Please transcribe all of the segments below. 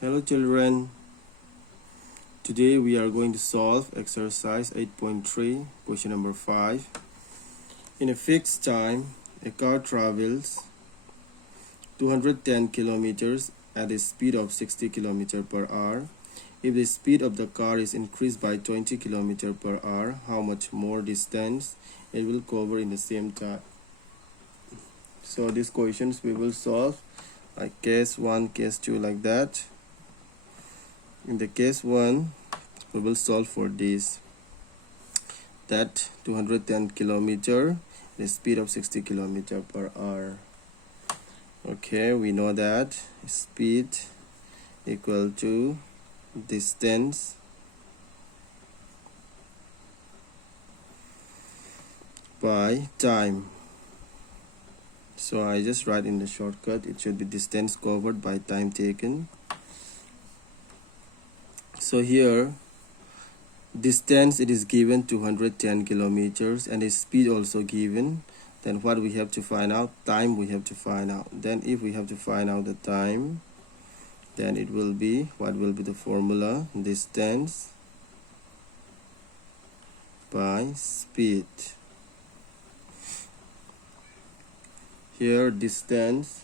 Hello children, today we are going to solve exercise 8.3, question number 5. In a fixed time, a car travels 210 kilometers at a speed of 60 kilometers per hour. If the speed of the car is increased by 20 kilometers per hour, how much more distance it will cover in the same time? So these questions we will solve like case 1, case 2 like that. In the case 1, we will solve for this, that 210 kilometer, the speed of 60 kilometer per hour. Okay, we know that speed equal to distance by time. So I just write in the shortcut, it should be distance covered by time taken. So here distance it is given 210 kilometers and the speed also given. Then what we have to find out? Time we have to find out. Then if we have to find out the time, then it will be, what will be the formula? Distance by speed. Here distance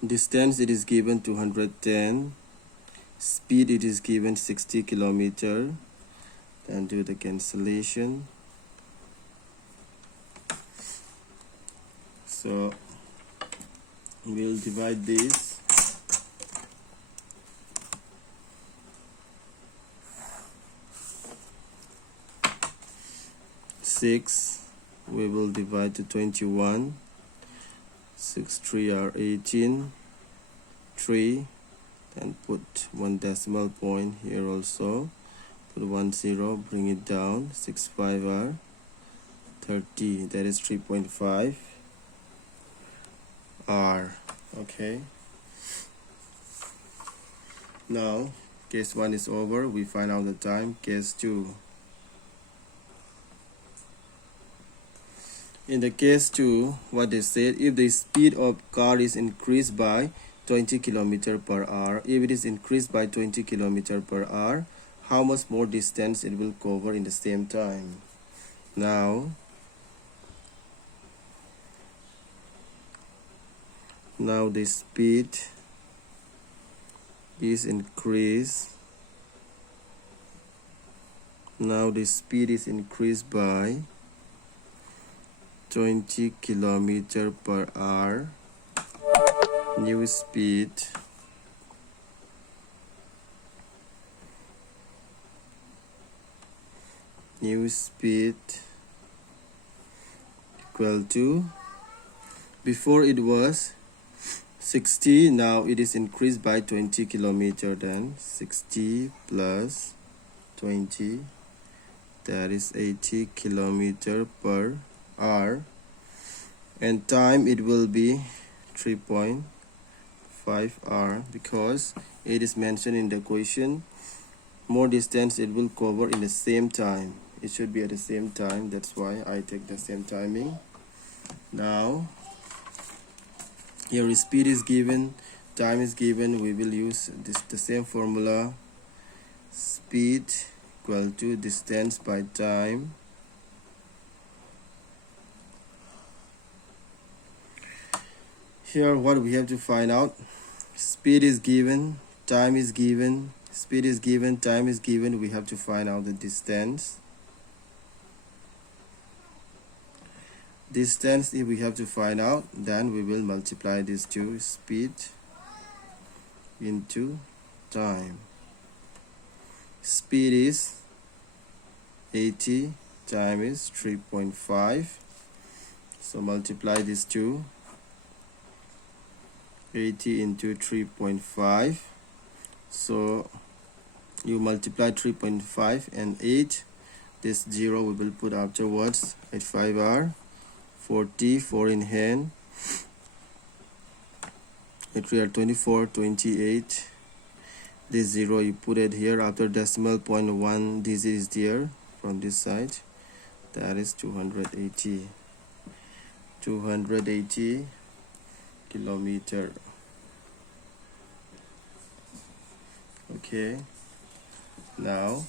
it is given 210, speed it is given 60 kilometer. Then do the cancellation. So we'll divide this. Six we will divide to 21. 6 3 are 18. 3, and put one decimal point here also. Put 1 0, bring it down. 6 5 are 30. That is 3.5 R. Okay. Now case 1 is over. We find out the time. Case 2. In the case 2, what they said, if the speed of car is increased by 20 km per hour, if it is increased by 20 km per hour, how much more distance it will cover in the same time? Now the speed is increased. Now the speed is increased by 20 km per hour. New speed equal to, before it was 60, now it is increased by 20 km. Then 60 plus 20, that is 80 km per hour, and time it will be 3.5 R, because it is mentioned in the question more distance it will cover in the same time. It should be at the same time, that's why I take the same timing. Now here speed is given, time is given. We will use the same formula. Speed equal to distance by time. Here what we have to find out, speed is given, time is given. Speed is given, time is given. We have to find out the distance. Distance if we have to find out, then we will multiply these two, speed into time. Speed is 80, time is 3.5. So multiply these two. 80 into 3.5. So you multiply 3.5 and 8. This 0 we will put afterwards. 8 5 are 40, 4 in hand. 8 3 are 24, 28. This 0 you put it here after decimal point 1. This is there from this side. That is 280. 280 kilometer. Okay, now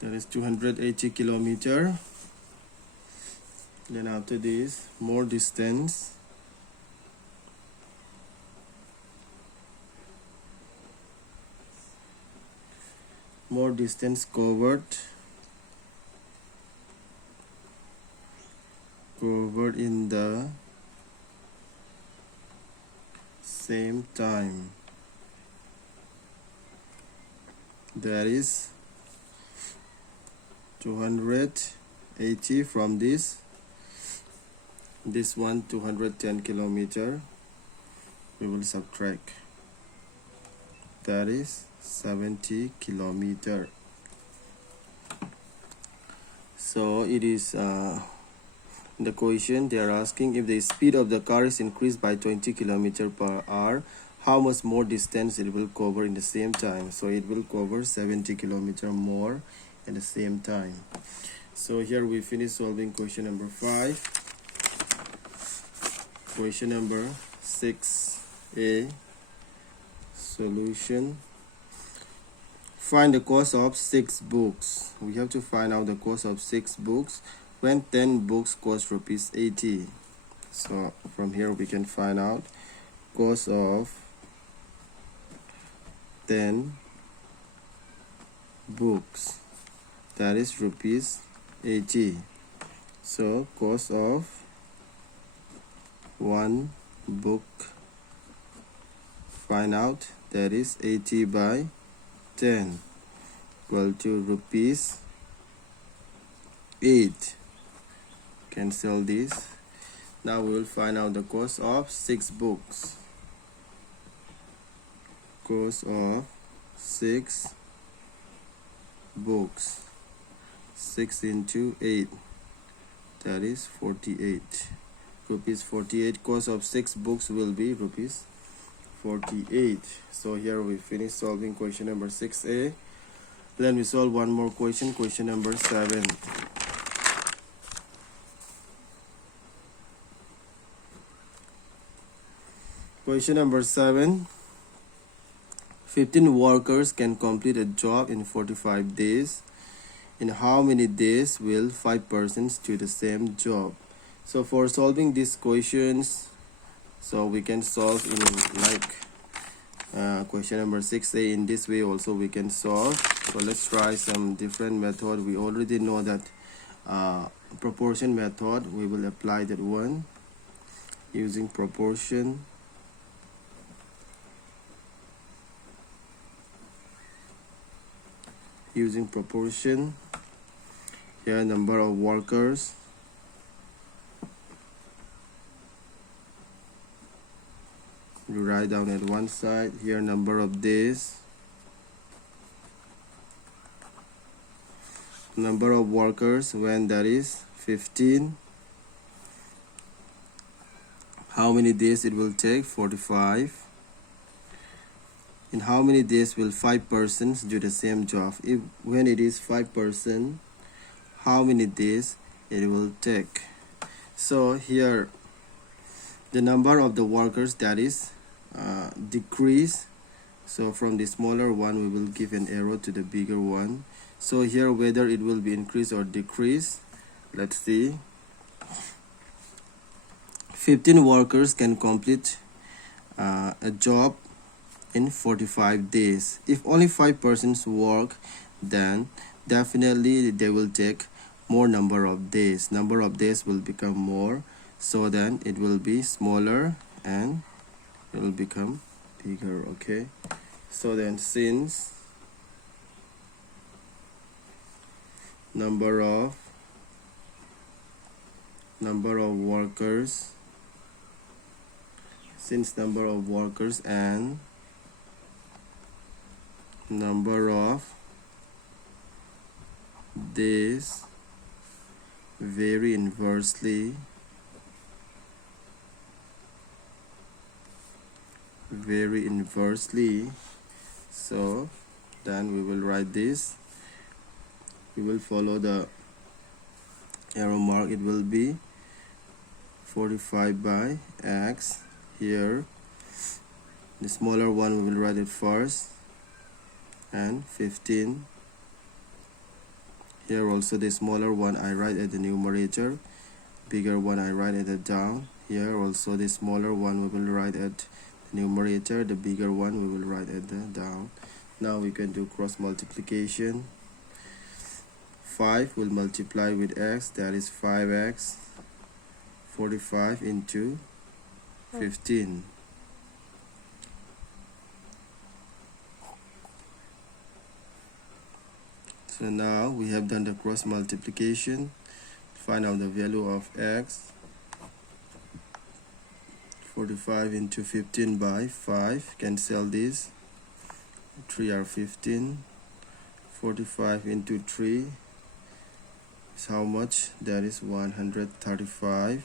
that is 280 kilometer. Then after this, more distance. More distance covered in the same time. That is 280 from this one 210 kilometer. We will subtract. That is 70 kilometer. So it is the question they are asking, if the speed of the car is increased by 20 kilometer per hour, how much more distance it will cover in the same time? So it will cover 70 kilometer more at the same time. So here we finish solving question number 5. Question number 6a, solution. Find the cost of 6 books. We have to find out the cost of 6 books when 10 books cost rupees 80. So from here we can find out cost of 10 books, that is rupees 80. So cost of 1 book, find out, that is 80 by 10 equal to rupees 8. Cancel this. Now we will find out the cost of 6 books. Cost of 6 books, 6 into 8, that is 48. Rupees 48. Cost of 6 books will be rupees 48. So here we finish solving question number 6a. Then we solve one more question, question number 7. Question number 7. 15 workers can complete a job in 45 days. In how many days will 5 persons do the same job? So for solving these questions, so we can solve in like question number 6a. In this way also we can solve. So let's try some different method. We already know that proportion method. We will apply that one using proportion. Using proportion, here number of workers, we write down at one side. Here number of days, number of workers when that is 15, how many days it will take, 45. In how many days will 5 persons do the same job? If when it is 5 persons, how many days it will take? So here the number of the workers, that is decrease. So from the smaller one we will give an arrow to the bigger one. So here whether it will be increase or decrease, let's see. 15 workers can complete a job in 45 days. If only 5 persons work, then definitely they will take more number of days. Number of days will become more, so then it will be smaller and it will become bigger. Okay, so then since number of workers, since number of workers and number of days vary inversely, so then we will write this. We will follow the arrow mark. It will be 45 by x. here. The smaller one we will write it first, and 15. Here also the smaller one I write at the numerator, bigger one I write at the down. Here also the smaller one we will write at the numerator, the bigger one we will write at the down. Now we can do cross multiplication. 5 will multiply with x, that is 5x. 45 into 15. So now we have done the cross multiplication. Find out the value of x. 45 into 15 by 5. Cancel this. 3 are 15. 45 into 3 is how much? That is 135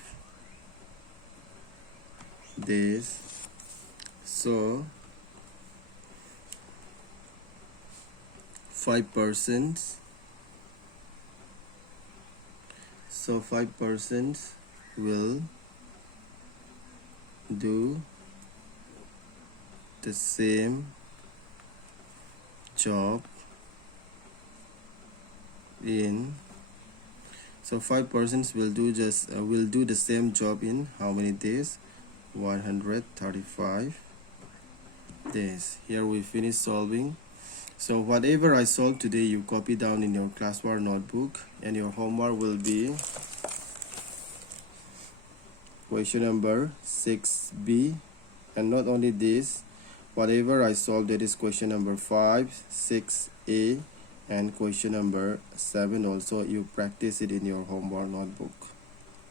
days. So 5%. So 5% will do the same job in, so 5% will do the same job in how many days? 135 days. Here we finish solving. So whatever I solved today, you copy down in your classwork notebook, and your homework will be question number 6b. And not only this, whatever I solved, that is question number 5, 6a, and question number 7 also, you practice it in your homework notebook.